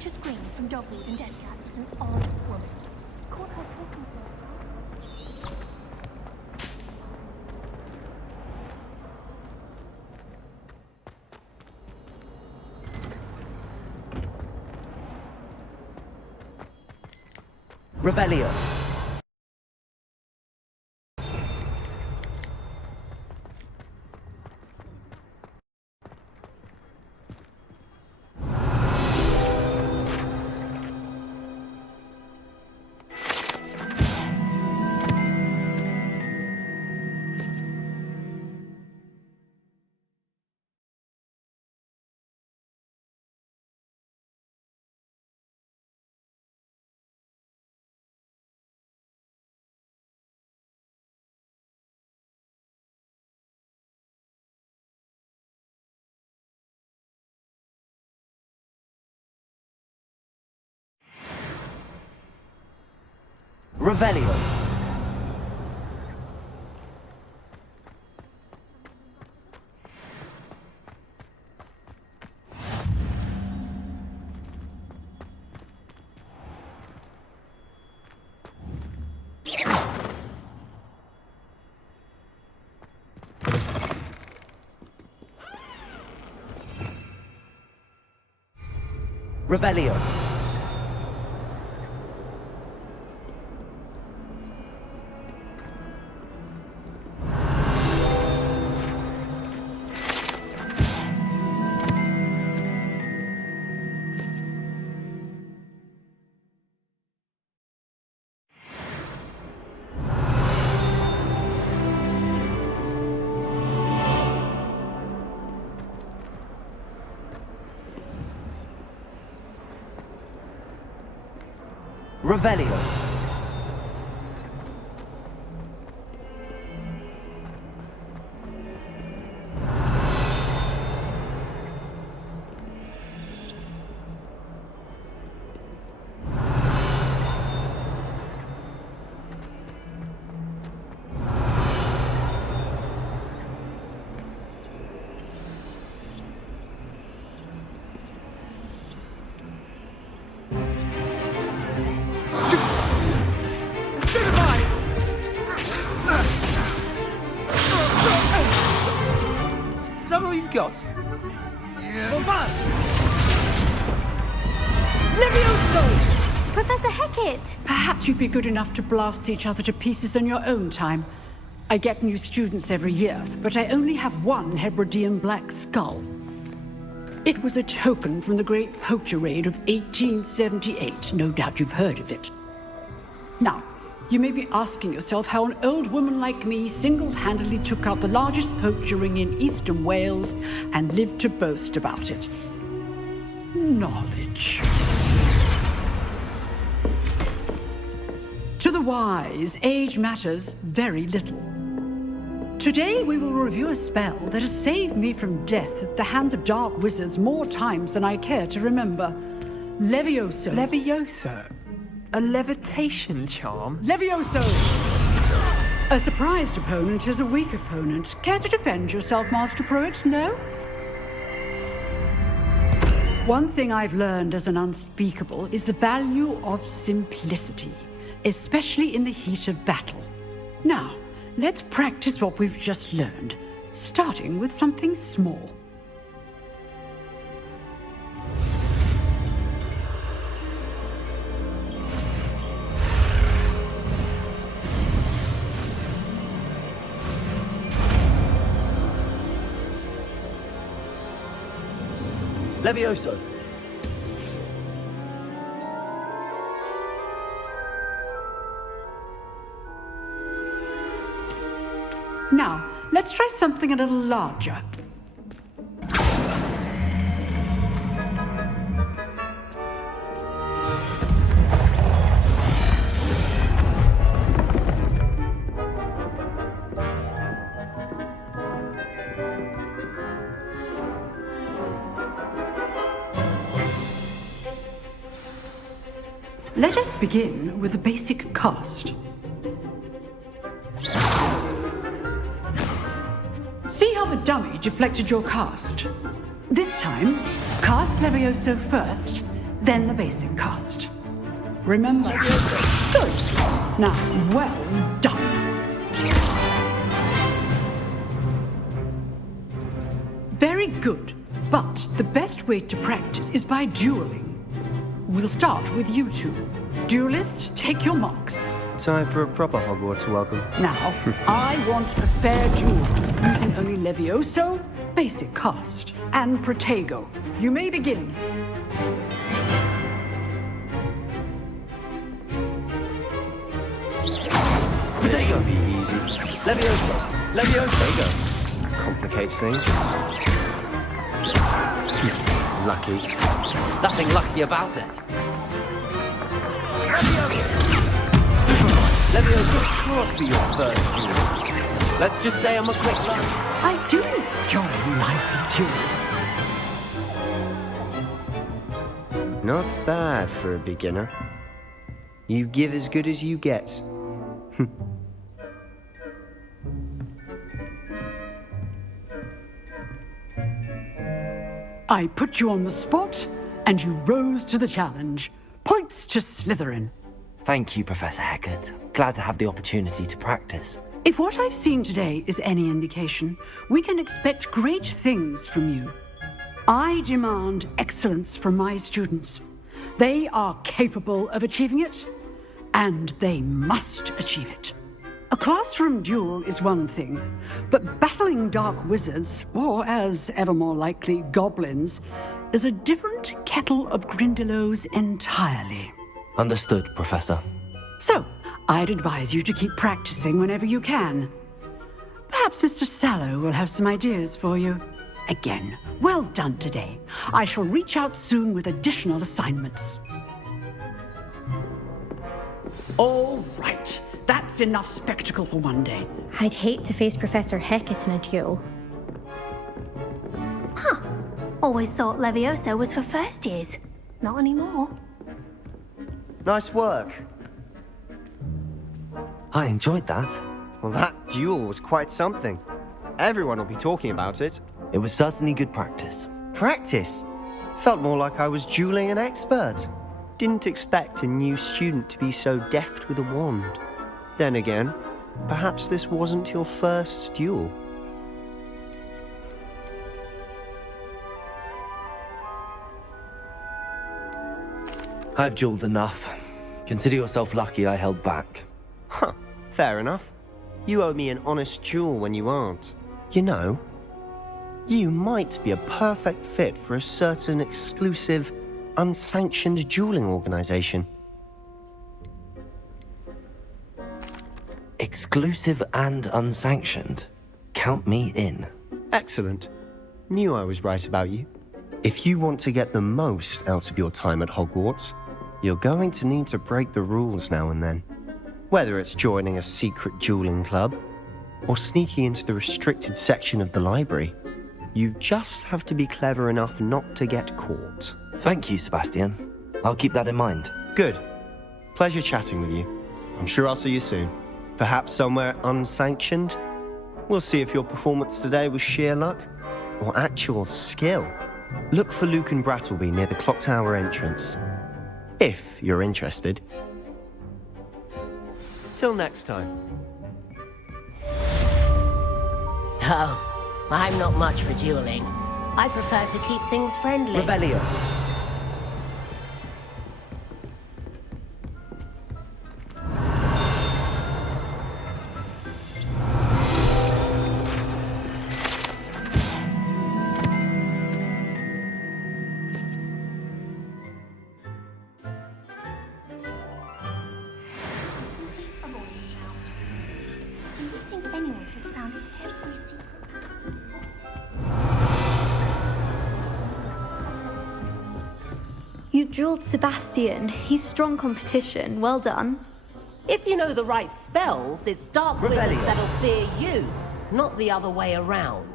picture screen from Dogwood and Death Cat is an old woman. Caught her talking to her. Revelio. Revelio. Revelio. Revelio. Is that all you've got? Yeah. Levioso! Professor Hecat! Perhaps you'd be good enough to blast each other to pieces in your own time. I get new students every year, but I only have one Hebridean black skull. It was a token from the Great Poacher Raid of 1878. No doubt you've heard of it. Now, you may be asking yourself how an old woman like me single-handedly took out the largest poacher ring in eastern Wales and lived to boast about it. Knowledge. To the wise, age matters very little. Today we will review a spell that has saved me from death at the hands of dark wizards more times than I care to remember. Levioso. Levioso? A levitation charm? Levioso! A surprised opponent is a weak opponent. Care to defend yourself, Master Pruitt? No? One thing I've learned as an unspeakable is the value of simplicity, especially in the heat of battle. Now, let's practice what we've just learned, starting with something small. Levioso. Now, let's try something a little larger. Let us begin with the basic cast. See how the dummy deflected your cast? This time, cast Levioso first, then the basic cast. Remember. Good. Now, well done. Very good. But the best way to practice is by dueling. We'll start with you two. Duelists, take your marks. Time for a proper Hogwarts welcome. Now, I want a fair duel, using only Levioso, basic cast, and Protego. You may begin. Protego. Be easy. Levioso. Levioso. Complicates things. Lucky. Nothing lucky about it. Levioso can't be your first duel. Let's just say I'm a quick learner. I do enjoy lively dueling. Not bad for a beginner. You give as good as you get. I put you on the spot, and you rose to the challenge. Points to Slytherin. Thank you, Professor Hecat. Glad to have the opportunity to practice. If what I've seen today is any indication, we can expect great things from you. I demand excellence from my students. They are capable of achieving it, and they must achieve it. A classroom duel is one thing, but battling dark wizards, or as ever more likely, goblins, is a different kettle of Grindylows entirely. Understood, Professor. So, I'd advise you to keep practicing whenever you can. Perhaps Mr. Sallow will have some ideas for you. Again, well done today. I shall reach out soon with additional assignments. All right. That's enough spectacle for one day. I'd hate to face Professor Hecat in a duel. Huh. Always thought Levioso was for first years. Not anymore. Nice work. I enjoyed that. Well, that duel was quite something. Everyone will be talking about it. It was certainly good practice. Practice? Felt more like I was dueling an expert. Didn't expect a new student to be so deft with a wand. Then again, perhaps this wasn't your first duel. I've dueled enough. Consider yourself lucky I held back. Huh, fair enough. You owe me an honest duel when you aren't. You know, you might be a perfect fit for a certain exclusive, unsanctioned dueling organization. Exclusive and unsanctioned. Count me in. Excellent. Knew I was right about you. If you want to get the most out of your time at Hogwarts, you're going to need to break the rules now and then. Whether it's joining a secret dueling club, or sneaking into the restricted section of the library, you just have to be clever enough not to get caught. Thank you, Sebastian. I'll keep that in mind. Good. Pleasure chatting with you. I'm sure I'll see you soon. Perhaps somewhere unsanctioned? We'll see if your performance today was sheer luck or actual skill. Look for Luke and Brattleby near the clock tower entrance. If you're interested. Till next time. Oh, I'm not much for dueling. I prefer to keep things friendly. Revelio. Do you think anyone has found every secret? You dueled Sebastian. He's strong competition. Well done. If you know the right spells, it's dark wizards Revelio. that'll fear you, not the other way around.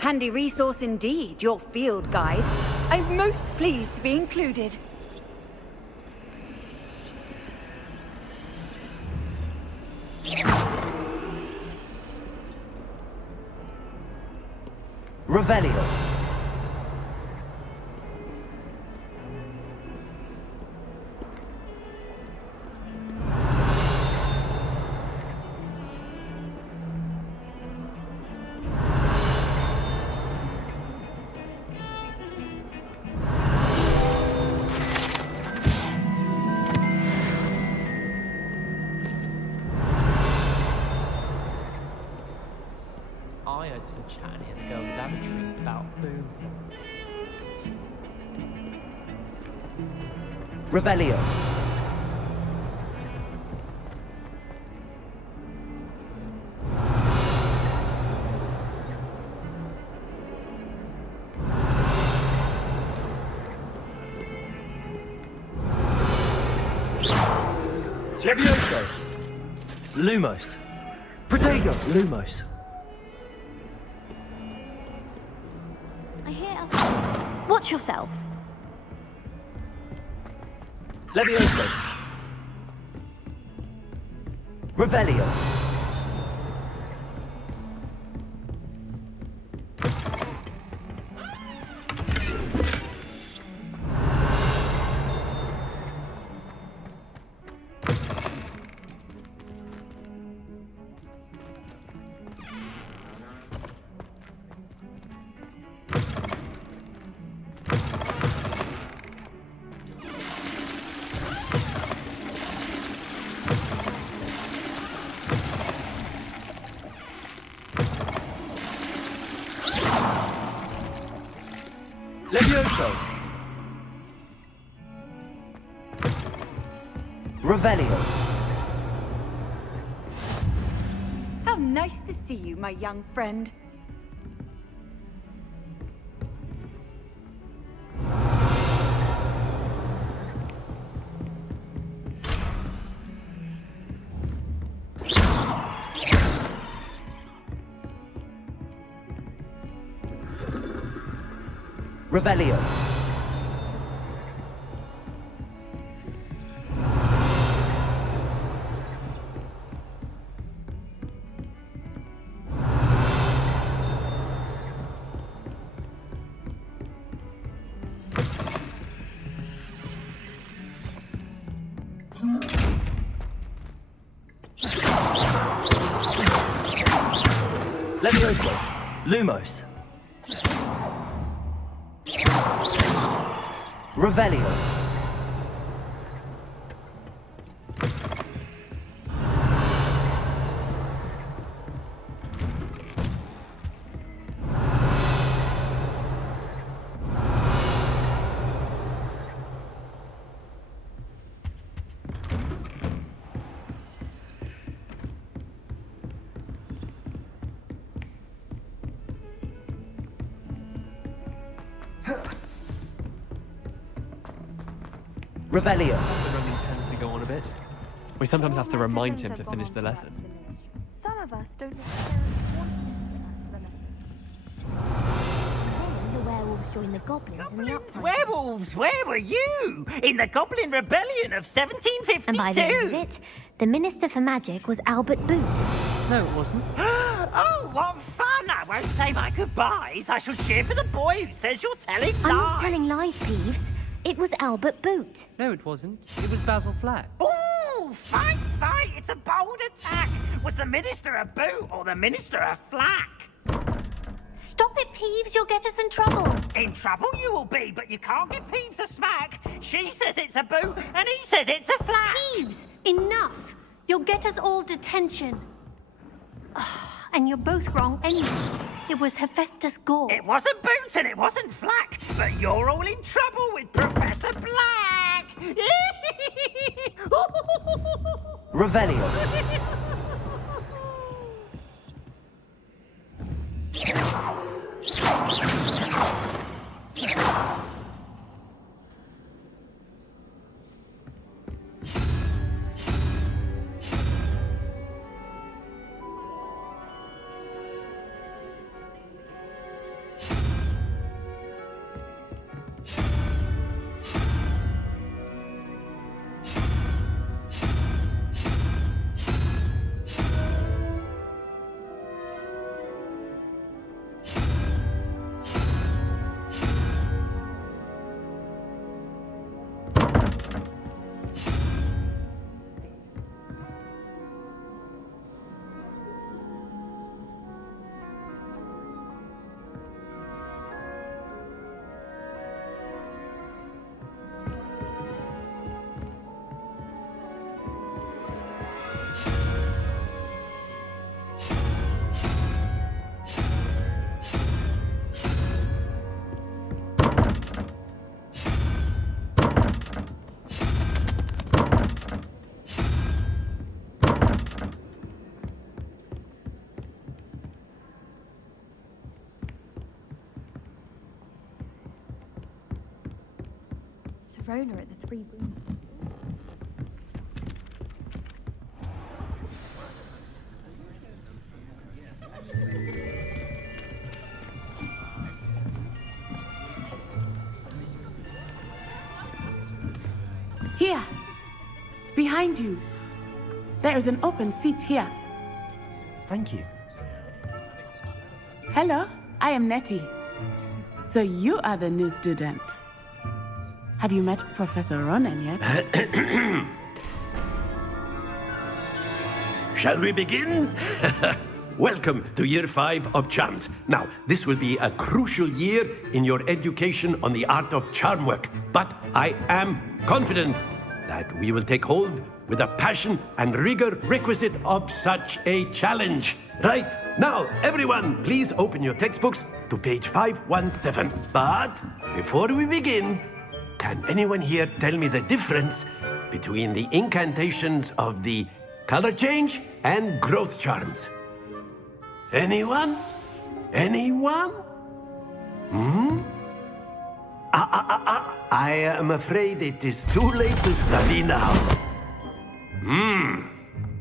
Handy resource indeed, your field guide. I'm most pleased to be included. Revelio. I heard some chatting in the girls' lavatory about Boo. Revelio. Levioso. Lumos. Protego. Lumos. I hear. Watch yourself. Levioso. Revelio. Levioso. Revelio. How nice to see you, my young friend. Revelio. Levioso. Lumos. Revelio. Revelio. Professor Rummy tends to go on a bit. We sometimes have to remind him to finish the lesson. Some of us don't necessarily want to learn the lesson. Then the werewolves joined the goblins in the uprising. Werewolves, where were you? In the Goblin Rebellion of 1752? And by the end of it, the Minister for Magic was Albert Boot. No, it wasn't. Oh, what fun! I won't say my goodbyes. I shall cheer for the boy who says you're telling lies. I'm not telling lies, Peeves. It was Albert Boot. No, it wasn't. It was Basil Flack. Ooh, fight, fight! It's a bold attack. Was the Minister a boot or the Minister a flack? Stop it, Peeves. You'll get us in trouble. In trouble you will be, but you can't give Peeves a smack. She says it's a boot, and he says it's a flack. Peeves, enough. You'll get us all detention. And you're both wrong anyway. It was Hephaestus Gore. It wasn't Boot and it wasn't Flack, but you're all in trouble with Professor Black. Revelio. Corona at the Three Rooms. Here, behind you. There is an open seat here. Thank you. Hello, I am Nettie. So you are the new student. Have you met Professor Ronan yet? Shall we begin? Welcome to Year 5 of Charms. Now, this will be a crucial year in your education on the art of charm work. But I am confident that we will take hold with the passion and rigor requisite of such a challenge. Right, now, everyone, please open your textbooks to page 517. But before we begin, can anyone here tell me the difference between the incantations of the color change and growth charms? Anyone? Anyone? I am afraid it is too late to study now.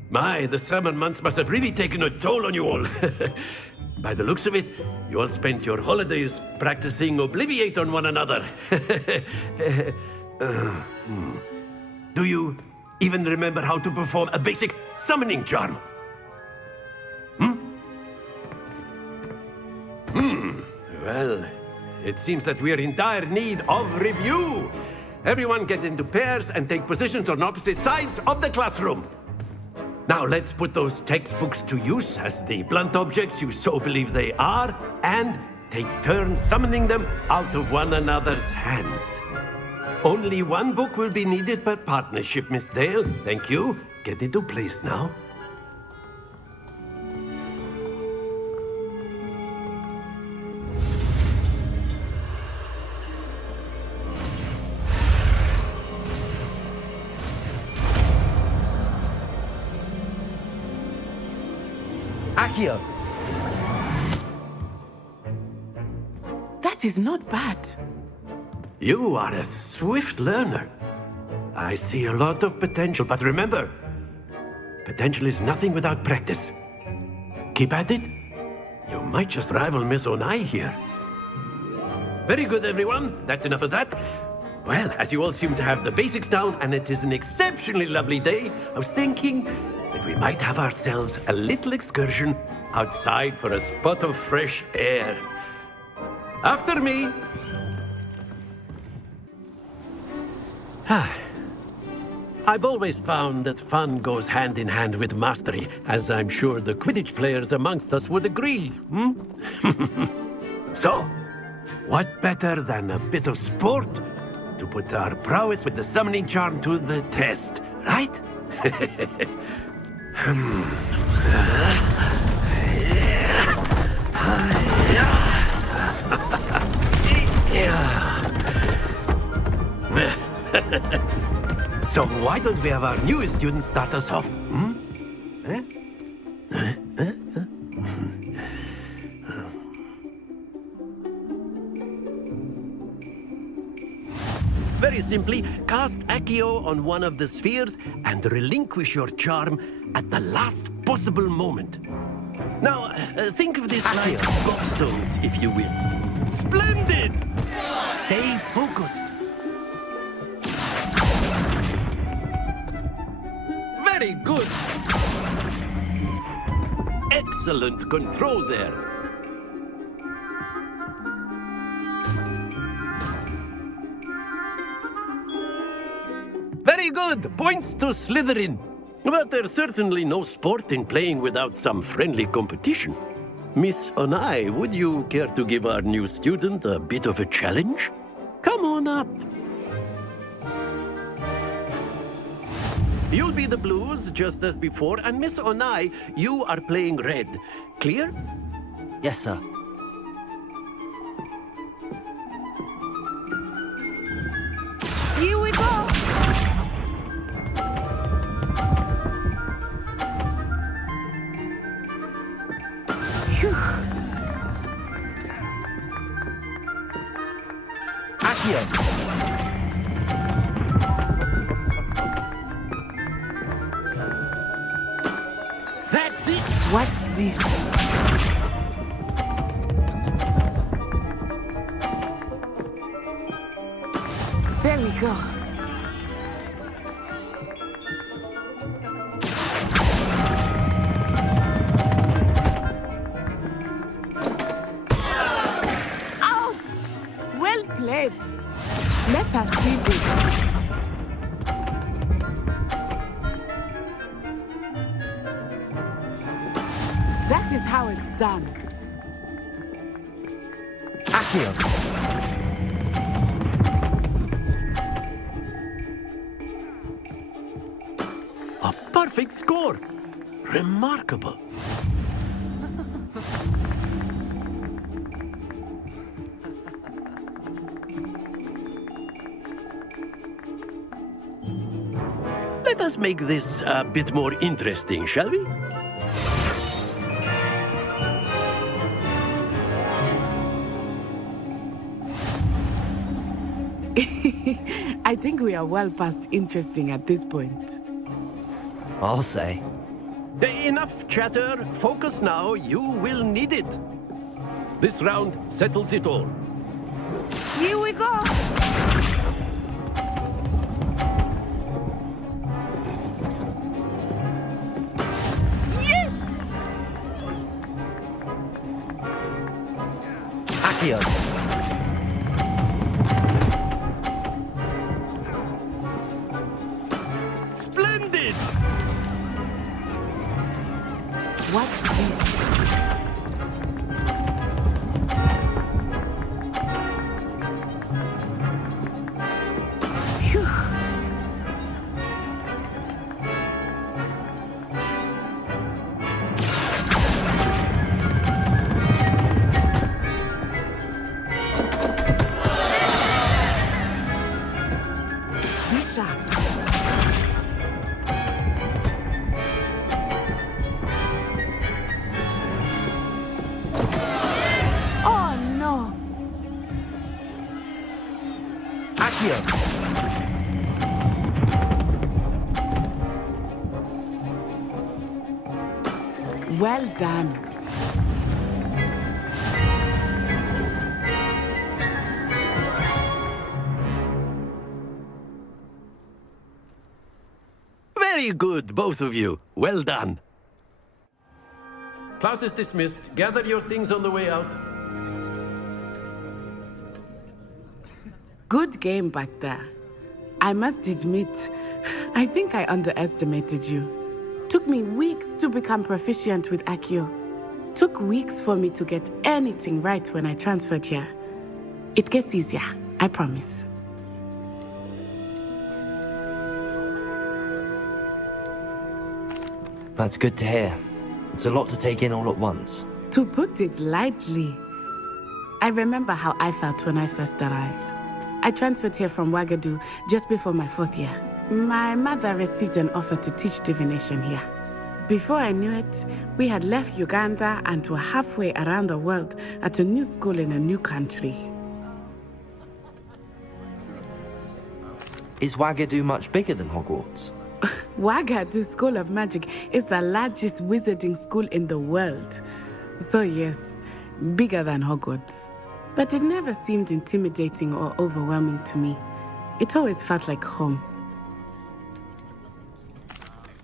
My, the summer months must have really taken a toll on you all. By the looks of it, you all spent your holidays practicing Obliviate on one another. Do you even remember how to perform a basic summoning charm? Well, it seems that we are in dire need of review. Everyone get into pairs and take positions on opposite sides of the classroom. Now let's put those textbooks to use as the blunt objects you so believe they are, and take turns summoning them out of one another's hands. Only one book will be needed per partnership, Miss Dale. Thank you. Get into place now. Accio! That is not bad. You are a swift learner. I see a lot of potential, but remember, potential is nothing without practice. Keep at it. You might just rival Miss Onai here. Very good, everyone. That's enough of that. Well, as you all seem to have the basics down, and it is an exceptionally lovely day, I was thinking that we might have ourselves a little excursion outside for a spot of fresh air. After me. I've always found that fun goes hand in hand with mastery, as I'm sure the Quidditch players amongst us would agree. So, what better than a bit of sport to put our prowess with the summoning charm to the test, right? So why don't we have our newest student start us off? Very simply, cast Accio on one of the spheres and relinquish your charm at the last possible moment. Now, think of this like gobstones, if you will. Splendid! Stay focused. Very good. Excellent control there. Very good. Points to Slytherin. But there's certainly no sport in playing without some friendly competition. Miss Onai, would you care to give our new student a bit of a challenge? Come on up. You'll be the blues, just as before, and Miss Onai, you are playing red. Clear? Yes, sir. Here we go. Phew. Accio! Watch this. There we go. Ouch! Well played. Let us see this. That is how it's done. Accio. A perfect score. Remarkable. Let us make this a bit more interesting, shall we? I think we are well past interesting at this point. I'll say. Enough chatter. Focus now. You will need it. This round settles it all. Here we go! Yes! Accio. Splendid! Watch this. Phew. Be sharp. Oh no! Accio. Well done. Very good, both of you. Well done. Class is dismissed. Gather your things on the way out. Good game back there. I must admit, I think I underestimated you. Took me weeks to become proficient with Accio. Took weeks for me to get anything right when I transferred here. It gets easier, I promise. That's good to hear. It's a lot to take in all at once. To put it lightly, I remember how I felt when I first arrived. I transferred here from Ouagadougou just before my 4th year. My mother received an offer to teach divination here. Before I knew it, we had left Uganda and were halfway around the world at a new school in a new country. Is Ouagadougou much bigger than Hogwarts? Ouagadougou School of Magic is the largest wizarding school in the world. So yes, bigger than Hogwarts. But it never seemed intimidating or overwhelming to me. It always felt like home.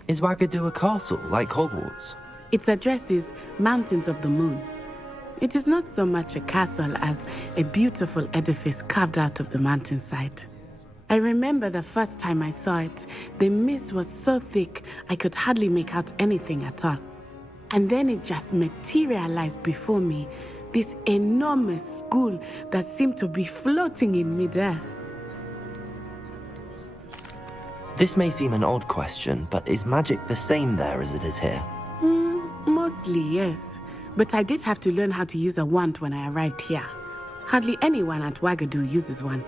Is Ouagadougou a castle, like Hogwarts? Its address is Mountains of the Moon. It is not so much a castle as a beautiful edifice carved out of the mountainside. I remember the first time I saw it, the mist was so thick I could hardly make out anything at all. And then it just materialized before me, this enormous school that seemed to be floating in midair. This may seem an odd question, but is magic the same there as it is here? Mostly, yes. But I did have to learn how to use a wand when I arrived here. Hardly anyone at Ouagadougou uses one.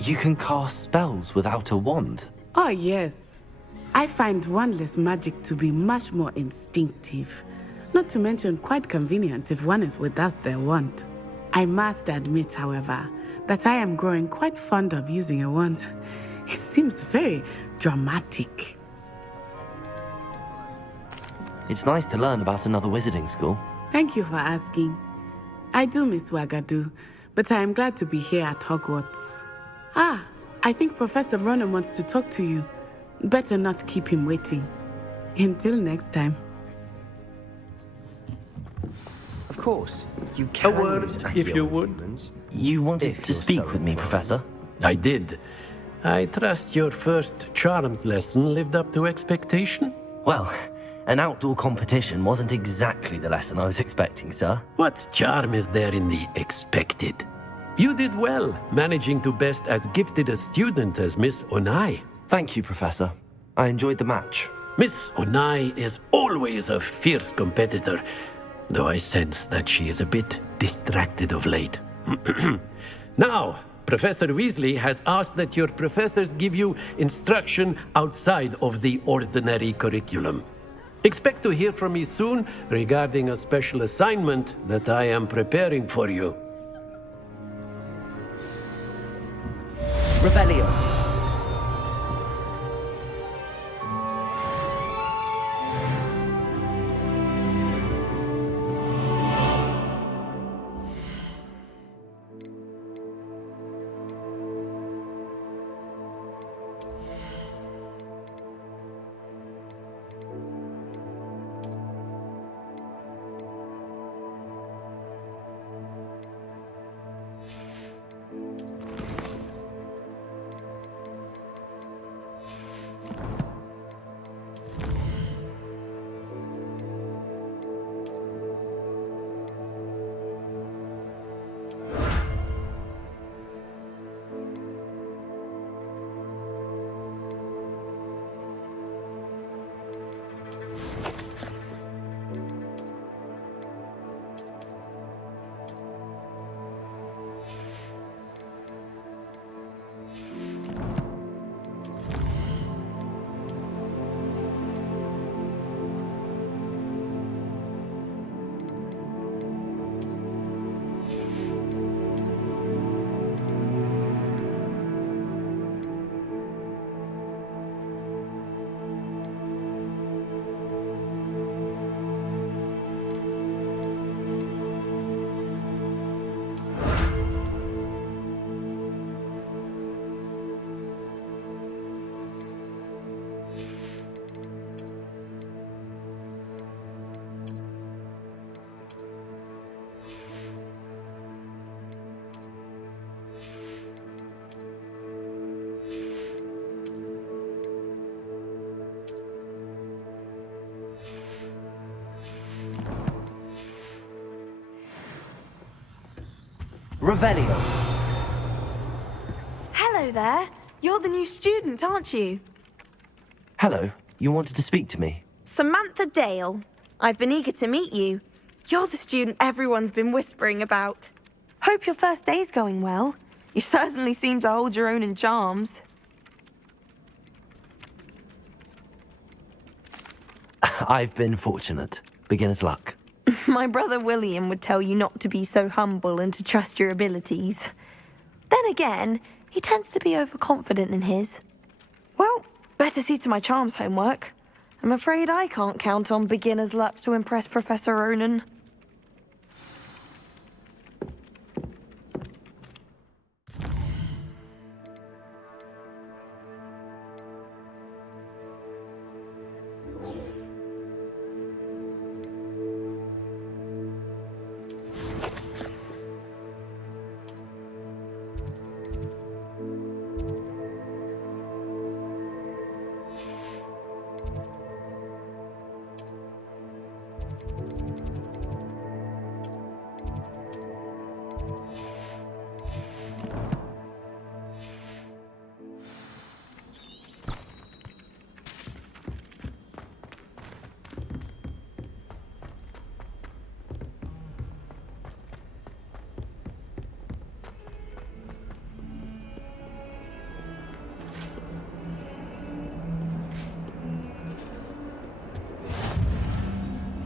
You can cast spells without a wand? Oh, yes. I find wandless magic to be much more instinctive. Not to mention quite convenient if one is without their wand. I must admit, however, that I am growing quite fond of using a wand. It seems very dramatic. It's nice to learn about another wizarding school. Thank you for asking. I do miss Wagadu, but I am glad to be here at Hogwarts. Ah, I think Professor Ronan wants to talk to you. Better not keep him waiting. Until next time. Of course, you can. A word, use if you Accio would. humans. You wanted If to you're speak so with me, inclined. Professor? I did. I trust your first charms lesson lived up to expectation? Well, an outdoor competition wasn't exactly the lesson I was expecting, sir. What charm is there in the expected? You did well, managing to best as gifted a student as Miss Onai. Thank you, Professor. I enjoyed the match. Miss Onai is always a fierce competitor, though I sense that she is a bit distracted of late. Now, Professor Weasley has asked that your professors give you instruction outside of the ordinary curriculum. Expect to hear from me soon regarding a special assignment that I am preparing for you. Revelio. Revelio. Hello there. You're the new student, aren't you? Hello. You wanted to speak to me? Samantha Dale. I've been eager to meet you. You're the student everyone's been whispering about. Hope your first day's going well. You certainly seem to hold your own in charms. I've been fortunate. Beginner's luck. My brother William would tell you not to be so humble and to trust your abilities. Then again, he tends to be overconfident in his. Well, better see to my charms homework. I'm afraid I can't count on beginner's luck to impress Professor Ronan.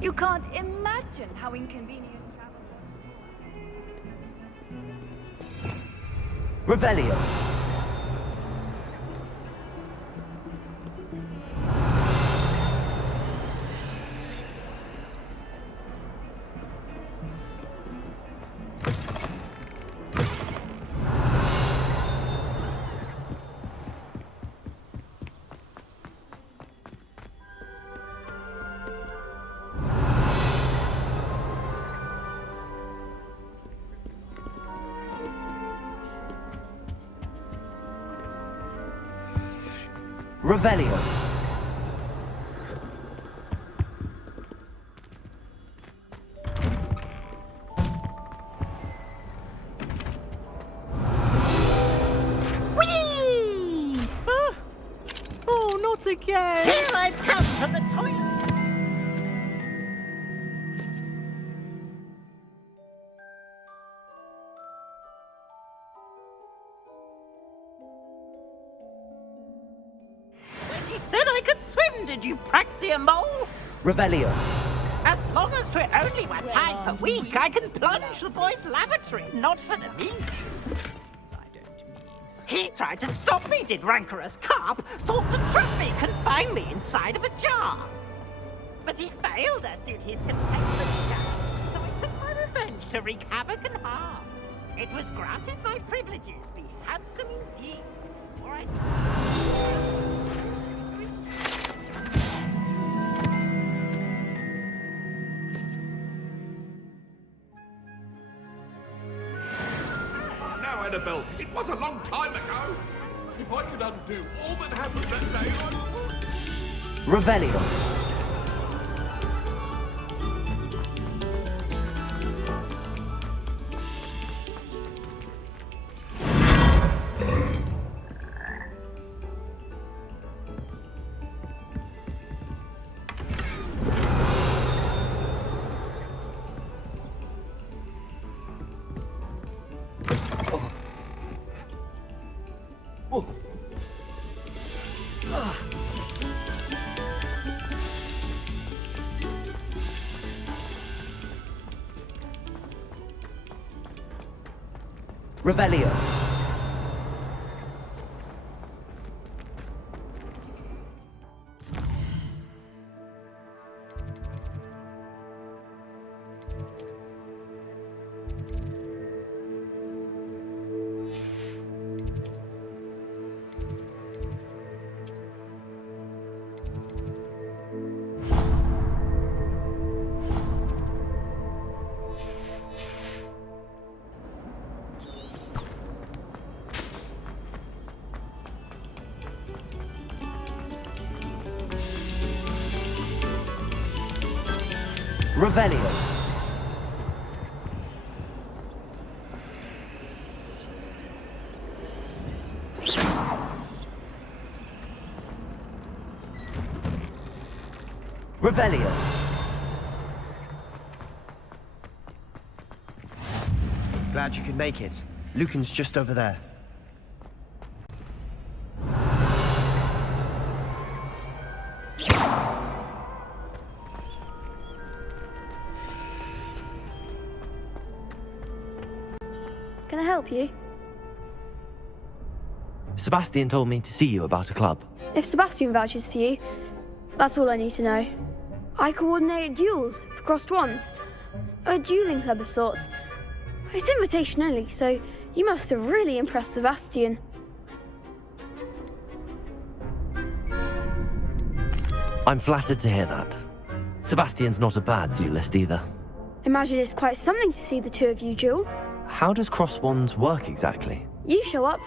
You can't imagine how inconvenient travel was. Revelio. Revelio. Whee! Oh, not again! Here I've come from the toilet! Well, she said I could swim, did you, Praxia Mole? Revelio. As long as we're only 1 time per week, I can plunge the boy's lavatory, not for the mean. He tried to stop me, did rancorous carp, sought to trap me, confine me inside of a jar. But he failed, as did his containment jar, so I took my revenge to wreak havoc and harm. It was granted my privileges, be handsome indeed, or I... Now, Annabelle, it was a long time ago. If I could undo all that happened that day, I would. Revelio. Revelio. Revelio. Revelio. Glad you could make it. Lucan's just over there. Can I help you? Sebastian told me to see you about a club. If Sebastian vouches for you, that's all I need to know. I coordinate duels for crossed wands. A dueling club of sorts. It's invitation only, so you must have really impressed Sebastian. I'm flattered to hear that. Sebastian's not a bad duelist either. Imagine it's quite something to see the two of you duel. How does cross wands work exactly? You show up,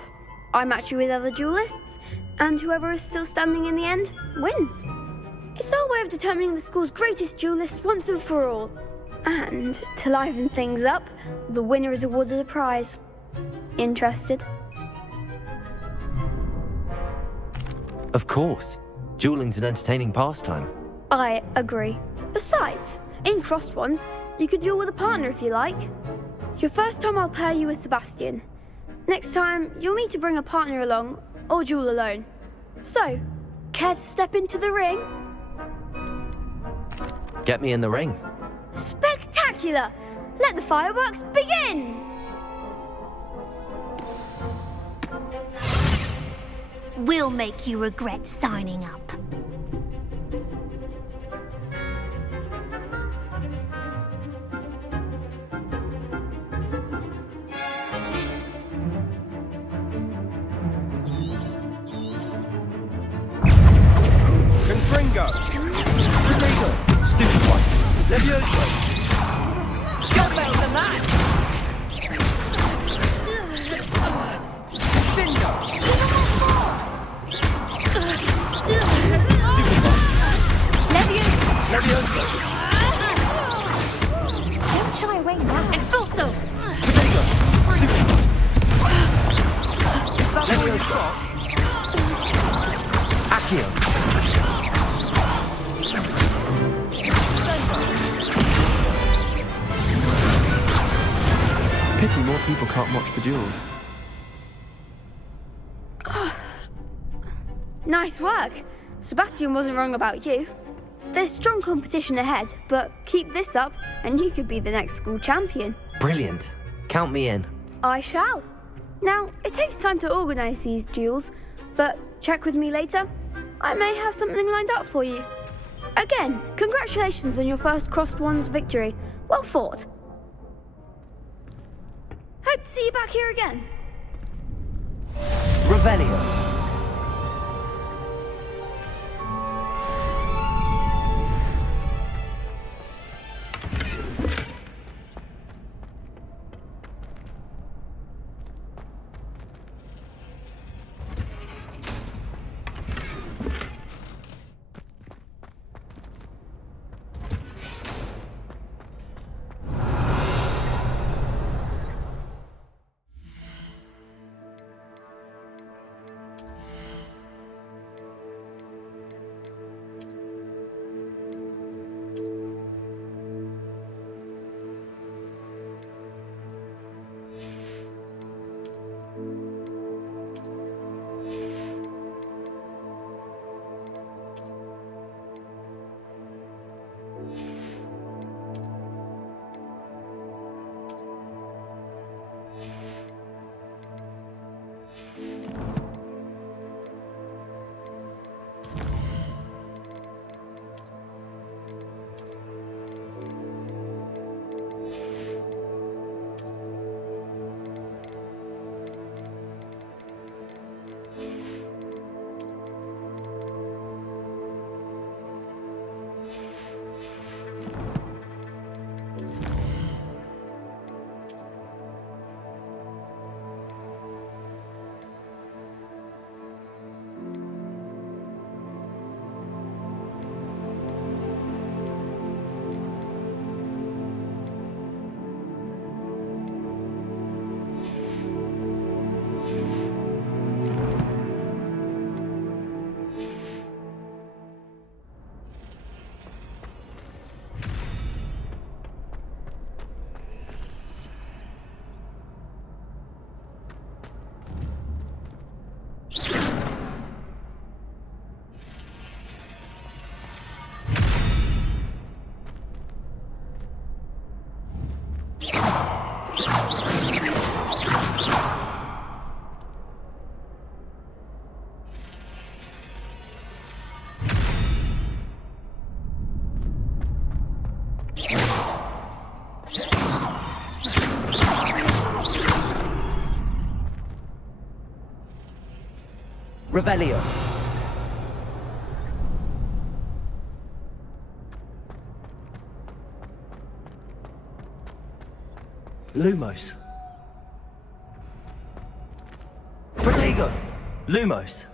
I match you with other duelists, and whoever is still standing in the end wins. It's our way of determining the school's greatest duelist once and for all. And to liven things up, the winner is awarded a prize. Interested? Of course. Dueling's an entertaining pastime. I agree. Besides, in crossed ones, you could duel with a partner if you like. Your first time I'll pair you with Sebastian. Next time, you'll need to bring a partner along, or duel alone. So, care to step into the ring? Get me in the ring. Spectacular! Let the fireworks begin! We'll make you regret signing up. Confringo! Confringo! Stupid one! Levioso! You're better than that! Bingo! Levioso. Accio. Pity more people can't watch the duels. Nice work. Sebastian wasn't wrong about you. There's strong competition ahead, but keep this up and you could be the next school champion. Brilliant. Count me in. I shall. Now, it takes time to organise these duels, but check with me later. I may have something lined up for you. Again, congratulations on your first Crossed Wands victory. Well fought. Hope to see you back here again. Revelio. Revelio. Lumos. Protego. Lumos.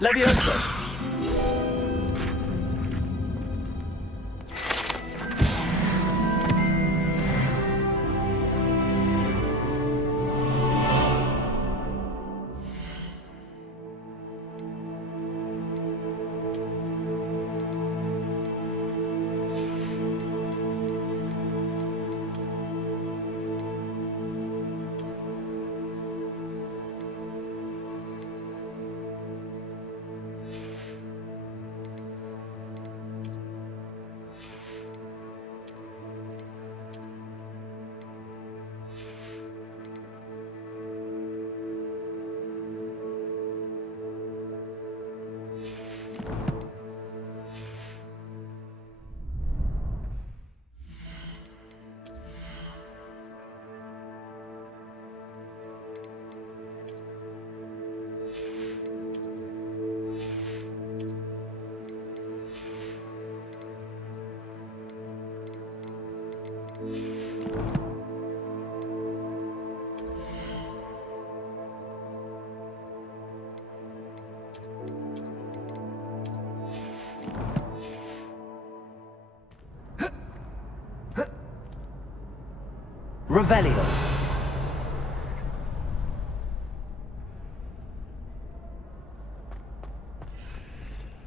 Levioso. Revelio.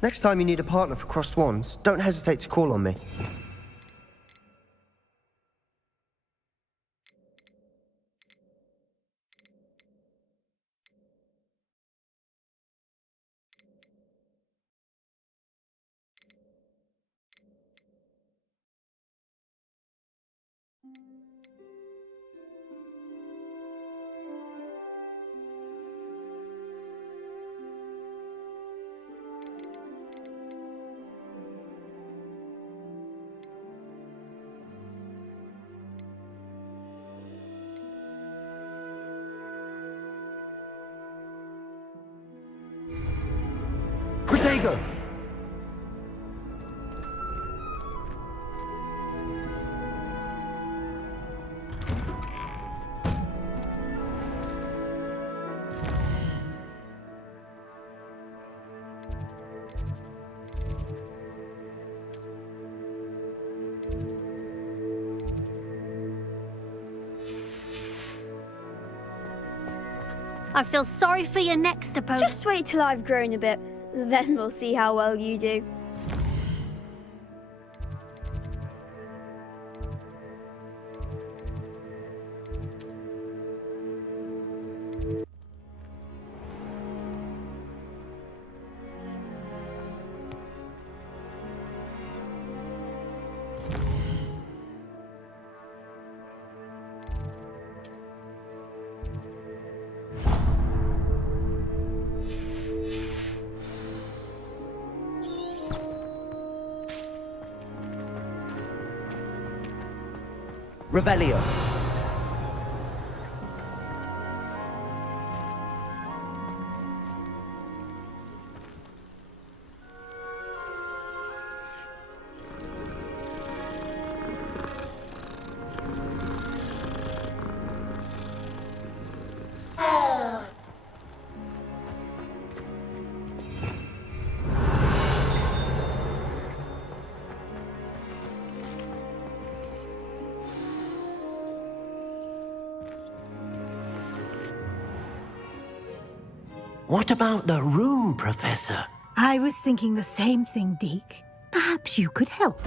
Next time you need a partner for Crossed Wands, don't hesitate to call on me. Protego! I feel sorry for your next opponent. Just wait till I've grown a bit. Then we'll see how well you do. Revelio. What about the room, Professor? I was thinking the same thing, Deke. Perhaps you could help.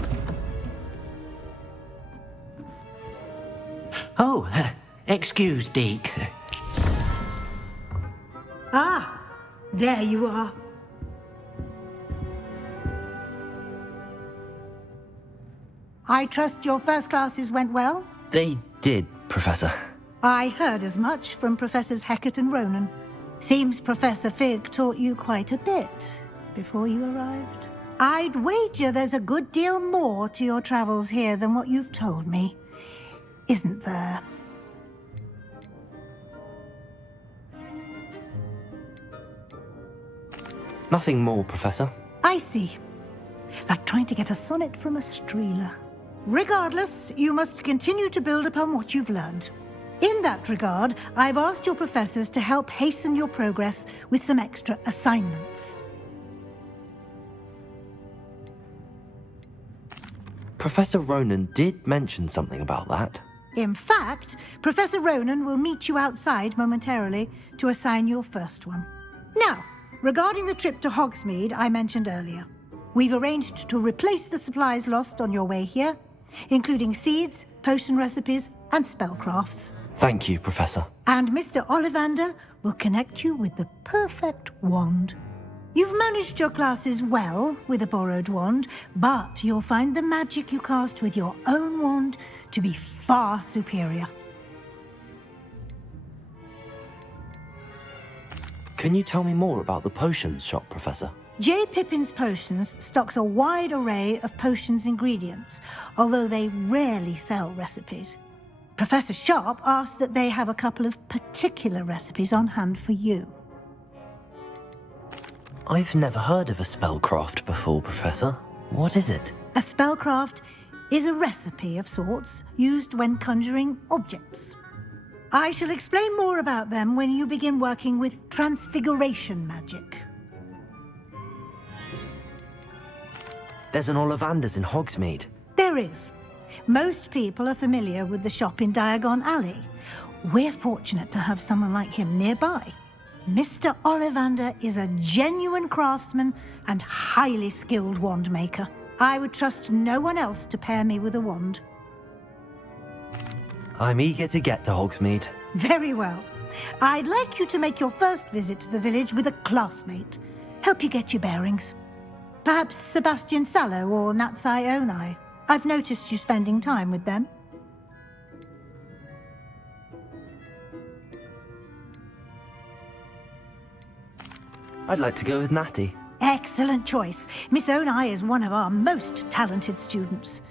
Oh, excuse, Deke. Ah, there you are. I trust your first classes went well? They did, Professor. I heard as much from Professors Hecat and Ronan. Seems Professor Fig taught you quite a bit before you arrived. I'd wager there's a good deal more to your travels here than what you've told me. Isn't there? Nothing more, Professor. I see. Like trying to get a sonnet from a streeler. Regardless, you must continue to build upon what you've learned. In that regard, I've asked your professors to help hasten your progress with some extra assignments. Professor Ronan did mention something about that. In fact, Professor Ronan will meet you outside momentarily to assign your first one. Now, regarding the trip to Hogsmeade I mentioned earlier, we've arranged to replace the supplies lost on your way here, including seeds, potion recipes, and spellcrafts. Thank you, Professor. And Mr. Ollivander will connect you with the perfect wand. You've managed your classes well with a borrowed wand, but you'll find the magic you cast with your own wand to be far superior. Can you tell me more about the potions shop, Professor? J. Pippin's Potions stocks a wide array of potions ingredients, although they rarely sell recipes. Professor Sharp asked that they have a couple of particular recipes on hand for you. I've never heard of a spellcraft before, Professor. What is it? A spellcraft is a recipe of sorts used when conjuring objects. I shall explain more about them when you begin working with transfiguration magic. There's an Ollivander's in Hogsmeade. There is. Most people are familiar with the shop in Diagon Alley. We're fortunate to have someone like him nearby. Mr. Ollivander is a genuine craftsman and highly skilled wand maker. I would trust no one else to pair me with a wand. I'm eager to get to Hogsmeade. Very well. I'd like you to make your first visit to the village with a classmate. Help you get your bearings. Perhaps Sebastian Sallow or Natsai Onai. I've noticed you spending time with them. I'd like to go with Natty. Excellent choice. Miss Onai is one of our most talented students.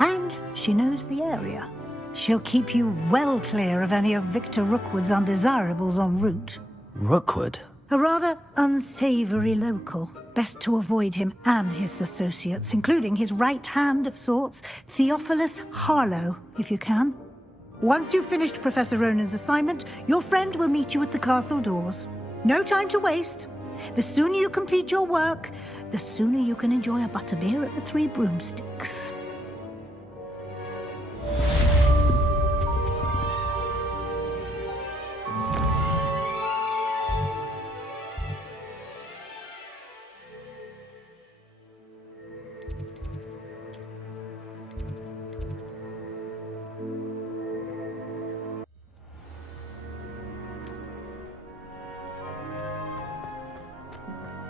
And she knows the area. She'll keep you well clear of any of Victor Rookwood's undesirables en route. Rookwood? A rather unsavoury local. Best to avoid him and his associates, including his right hand of sorts, Theophilus Harlow, if you can. Once you've finished Professor Ronan's assignment, your friend will meet you at the castle doors. No time to waste. The sooner you complete your work, the sooner you can enjoy a butterbeer at the Three Broomsticks.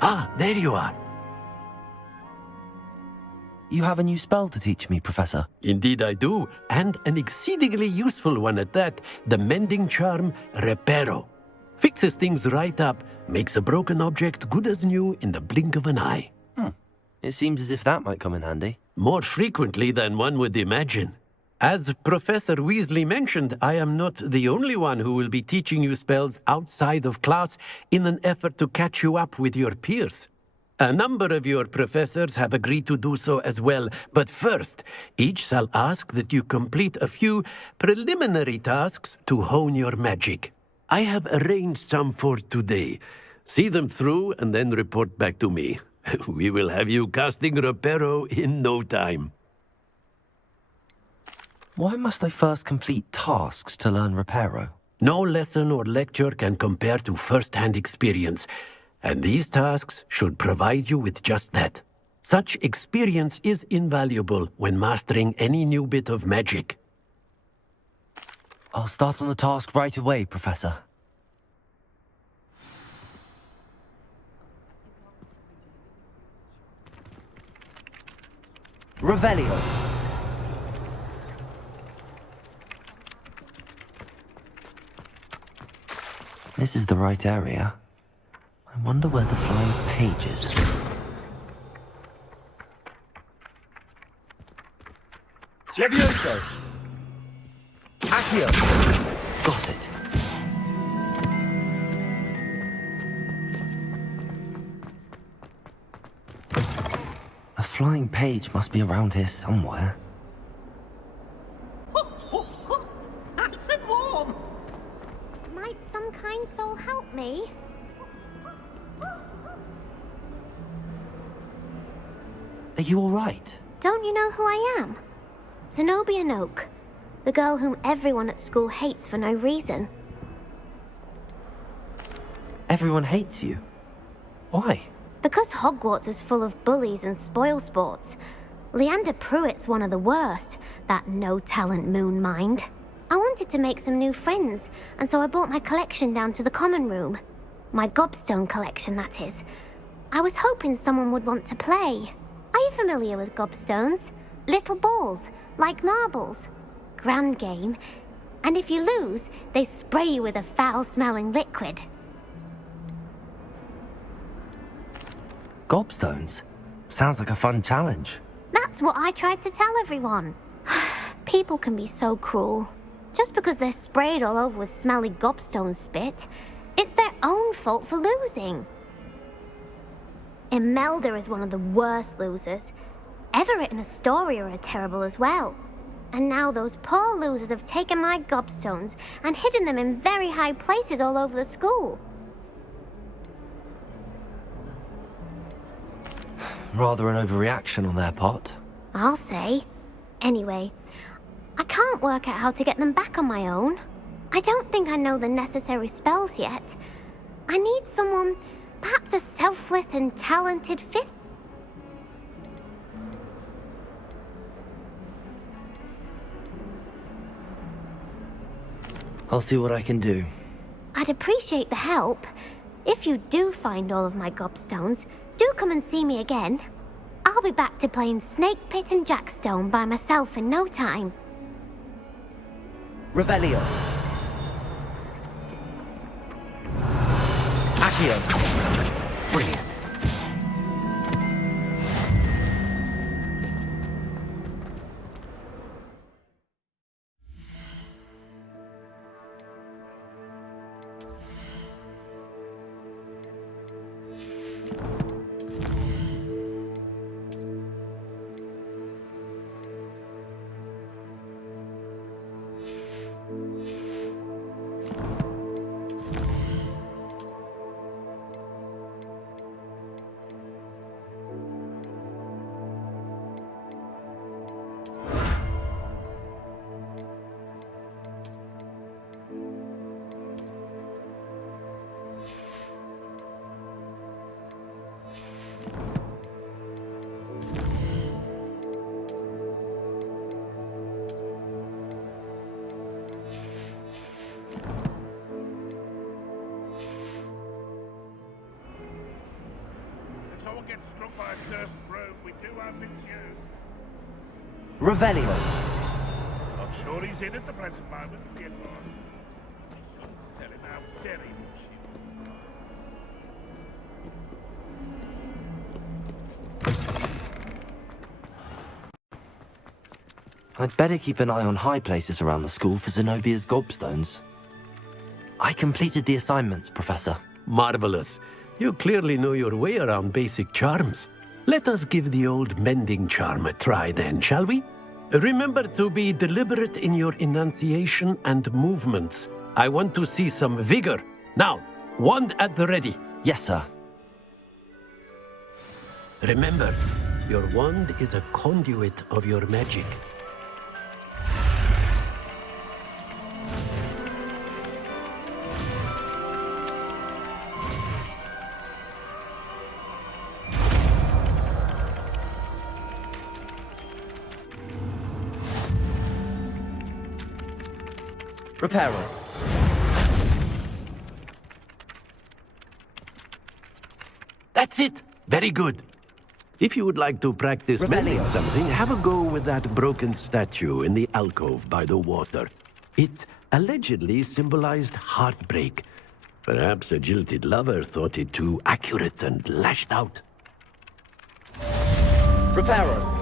Ah, there you are. You have a new spell to teach me, Professor. Indeed I do, and an exceedingly useful one at that, the mending charm Reparo. Fixes things right up, makes a broken object good as new in the blink of an eye. It seems as if that might come in handy. More frequently than one would imagine. As Professor Weasley mentioned, I am not the only one who will be teaching you spells outside of class in an effort to catch you up with your peers. A number of your professors have agreed to do so as well, but first, each shall ask that you complete a few preliminary tasks to hone your magic. I have arranged some for today. See them through and then report back to me. We will have you casting Reparo in no time. Why must I first complete tasks to learn Reparo? No lesson or lecture can compare to first-hand experience, and these tasks should provide you with just that. Such experience is invaluable when mastering any new bit of magic. I'll start on the task right away, Professor. Revelio. This is the right area. I wonder where the flying page is. Levioso! Accio! Got it. A flying page must be around here somewhere. Nice and warm. Might some kind soul help me? Are you all right? Don't you know who I am? Zenobia Noak, the girl whom everyone at school hates for no reason. Everyone hates you. Why? Because Hogwarts is full of bullies and spoilsports. Leander Pruitt's one of the worst, that no-talent moon mind. I wanted to make some new friends, and so I brought my collection down to the common room. My gobstone collection, that is. I was hoping someone would want to play. Are you familiar with gobstones? Little balls, like marbles. Grand game. And if you lose, they spray you with a foul-smelling liquid. Gobstones? Sounds like a fun challenge. That's what I tried to tell everyone. People can be so cruel. Just because they're sprayed all over with smelly gobstone spit, it's their own fault for losing. Imelda is one of the worst losers. Everett and Astoria are terrible as well. And now those poor losers have taken my gobstones and hidden them in very high places all over the school. Rather an overreaction on their part. I'll say. Anyway, I can't work out how to get them back on my own. I don't think I know the necessary spells yet. I need someone, perhaps a selfless and talented fifth. I'll see what I can do. I'd appreciate the help. If you do find all of my gobstones, do come and see me again. I'll be back to playing Snake Pit and Jackstone by myself in no time. Revelio. Accio. Brilliant. If someone gets struck by a cursed broom, we do hope it's you. Revelio. Not sure he's in at the present moment, the advice. Be sure to tell him how very much he I'd better keep an eye on high places around the school for Zenobia's gobstones. I completed the assignments, Professor. Marvelous. You clearly know your way around basic charms. Let us give the old mending charm a try then, shall we? Remember to be deliberate in your enunciation and movements. I want to see some vigor. Now, wand at the ready. Yes, sir. Remember, your wand is a conduit of your magic. Reparo. That's it. Very good. If you would like to practice mending something, have a go with that broken statue in the alcove by the water. It allegedly symbolized heartbreak. Perhaps a jilted lover thought it too accurate and lashed out. Reparo.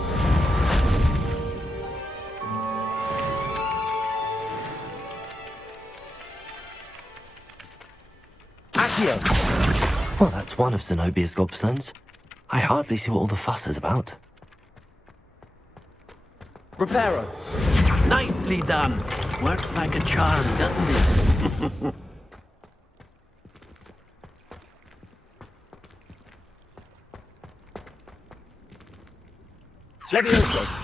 Accio. Well, that's one of Zenobia's gobstones. I hardly see what all the fuss is about. Reparo. Nicely done. Works like a charm, doesn't it? Levioso.